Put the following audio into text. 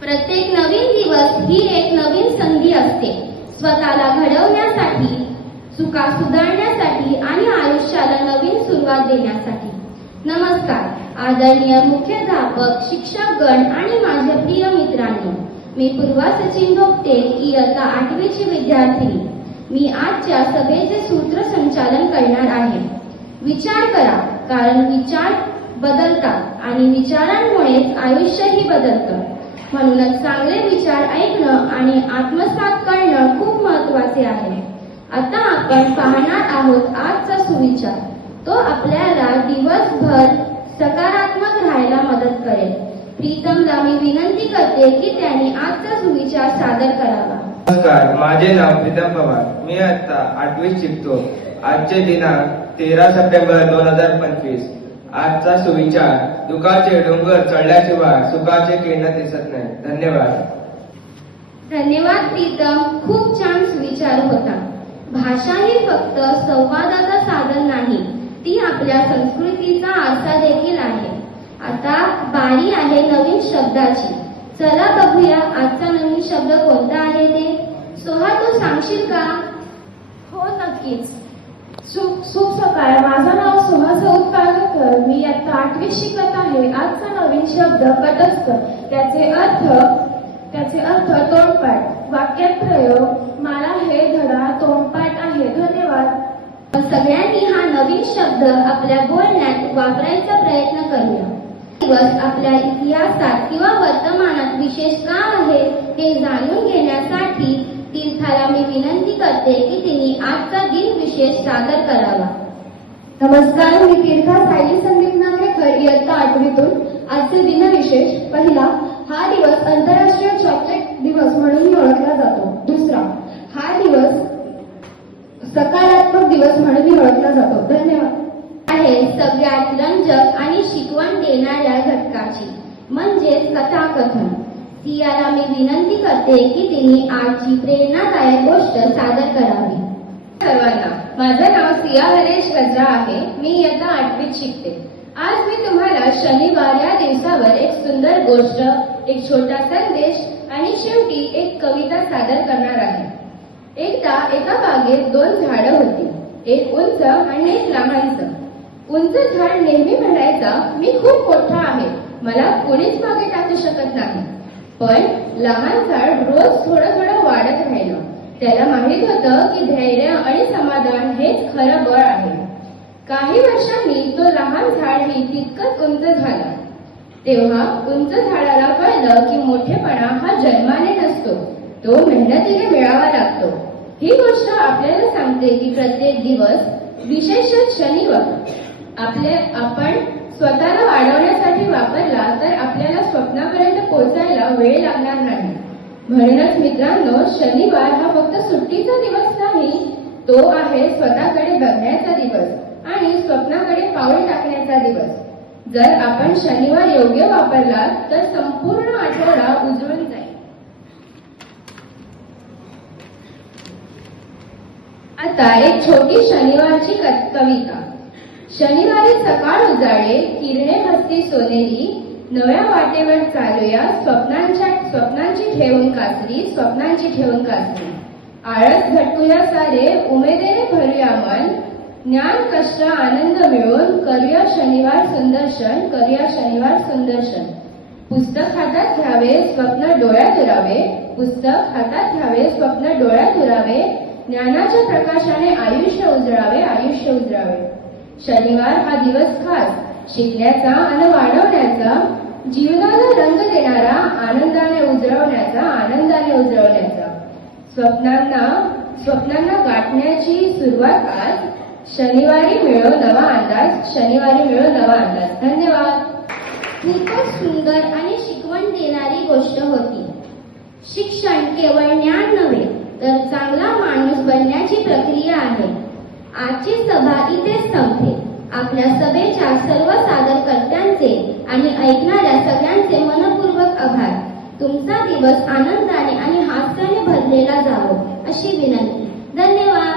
प्रत्येक नवीन दिवस ही एक नवीन संधी असते, स्वतःला घडवण्यासाठी, चुका सुधारण्यासाठी आणि आयुष्याला नवीन सुरुवात देण्यासाठी. नमस्कार आदरणीय मुख्याध्यापक, शिक्षकगण आणि माझे प्रिय मित्रांनो, मी पूर्वा सचिन भोगटे, इयत्ता 8वी ची विद्यार्थिनी. मी आजच्या सभेचे सूत्रसंचालन करणार आहे. विचार करा, कारण विचार बदलतात आणि विचारांमुळेच आयुष्यही बदलतं. म्हणूनच चांगले विचार ऐकणं आणि आत्मसात करणं खूप महत्त्वाचे आहे. आता आपण पाहणार आहोत आजचा सुविचार. तो आपल्याला दिवसभर सकारात्मक राहायला मदत करेल. प्रीतमला मी विनंती करते की त्यांनी आजचा सुविचार सादर करावा. नमस्कार, माझे नाव प्रीतम पवार. मी आता 8वीत शिकतो. आजचे दिनांक 13 सप्टेंबर 2025. आजचा सुविचार: दुःखाचे डोंगर चढल्याशिवाय सुखाचे किरण दिसत नाही. धन्यवाद. धन्यवाद प्रीतम, खूप छान सुविचार होता. भाषा ही फक्त संवादाचा साधन नाही, ती आपल्या संस्कृतीचा आरसा देखील आहे. आता बारी आहे नवीन शब्दाची. चला बघूया आजचा नवीन शब्द कोणता आहे ते. सोहा, तू सांगशील का? हो, नक्कीच. शुभ सकाळ. माझं नाव सोहा सौकाळकर. मी इयत्ता 8वीत शिकत आहे. आजचा नवीन शब्द कटस्थ. त्याचे अर्थ तोंडपाठ. वाक्यात प्रयोग: मला हे धडा तोंडपाठ आहे. धन्यवाद. सगळ्यांनी हा नवीन शब्द आपल्या बोलण्यात वापरायचा प्रयत्न करूया. दिवस आपल्या इतिहासात किंवा वर्तमानात विशेष का आहे हे जाणून घेण्यासाठी तीर्थाला मी विनंती करते की तिने आजचा दिन विशेष सादर करावा. नमस्कार, मी तीर्था सायली संदीप नागरेकर, इयत्ता 8वीतून. आजचे दिनविशेष: पहिला, हा दिवस आंतरराष्ट्रीय चॉकलेट दिवस म्हणून ओळखला जातो. दुसरा, हा दिवस सकारात्मक दिवस म्हणून ओळखला जातो. धन्यवाद. आहे सगळ्यात रंजक आणि शिकवण देणाऱ्या घटकाची, म्हणजेच कथाकथन. सियाला मी विनंती करते की तिने आजची प्रेरणादायक गोष्ट सादर करावी. सर्वांना, माझं नाव सिया हरेश गजरा आहे. मी इयत्ता 8वीत शिकते. आज मी तुम्हाला शनिवार या दिवसावर एक सुंदर गोष्ट, एक छोटा संदेश आणि शेवटी एक कविता सादर करणार आहे. एकदा एका बागेत 2 झाडं होती, एक उंच आणि एक लहानचं. उंच झाड नेहमी म्हणायचा, मी खूप मोठा आहे, मला कोणीच मागे टाकू शकत नाही. पण लहान झाड रोज थोडं थोडं वाढत राहिलं. त्याला माहित होतं की धैर्य आणि समाधान हेच खरं बळ आहे. काही वर्षांनी तो लहान झाडही तितकंच उंच झाला. तेव्हा उंच झाडाला कळलं की मोठेपणा हा जन्माने नसतो, तो मेहनतीने मिळावा लागतो. ही गोष्ट आपल्याला सांगते की प्रत्येक दिवस, विशेषतः शनिवार, आपण स्वतःला वाढवण्यासाठी वापरला तर आपल्याला स्वप्नापर्यंत पोहोचायला वेळ लागणार नाही. म्हणूनच मित्रांनो, शनिवार हा फक्त सुट्टीचा दिवस नाही, तो आहे स्वतःकडे बघण्याचा दिवस आणि स्वप्नाकडे पाऊल टाकण्याचा दिवस. जर आपण शनिवार योग्य वापरला तर संपूर्ण आठवडा उजळून जाईल. आता एक छोटी शनिवारची कविता. शनिवारी सकाळ उजाडे, किरणे हसती सोनेरी, नव्या वाटेवर चालूया, स्वप्नांची ठेवून कासरी. आळस झटकूया सारे, उमेदीने भरूया मन, ज्ञान कष्ट आनंद मिळून करूया शनिवार सुंदर्शन. पुस्तक हातात घ्यावे, स्वप्न डोळ्यात उरावे, ज्ञानाच्या प्रकाशाने आयुष्य उजळावे. शनिवार हा दिवस खास शिकण्याचा आणि वाढवण्याचा, जीवनाला रंग देणारा, आनंदाने उजळवण्याचा. स्वप्नांना गाठण्याची सुरुवात आज. शनिवारी मिळो नवा अंदाज. धन्यवाद. खूपच सुंदर आणि शिकवण देणारी गोष्ट होती. शिक्षण केवळ ज्ञान नव्हे तर चांगला माणूस बनण्याची प्रक्रिया आहे. आजची सभा इथेच संपते. आपल्या सभेच्या सर्व सादरकर्त्यांचे आणि ऐकणाऱ्या सगळ्यांचे मनपूर्वक आभार. तुमचा दिवस आनंदाने आणि हास्याने भरलेला जावो अशी विनंती. धन्यवाद.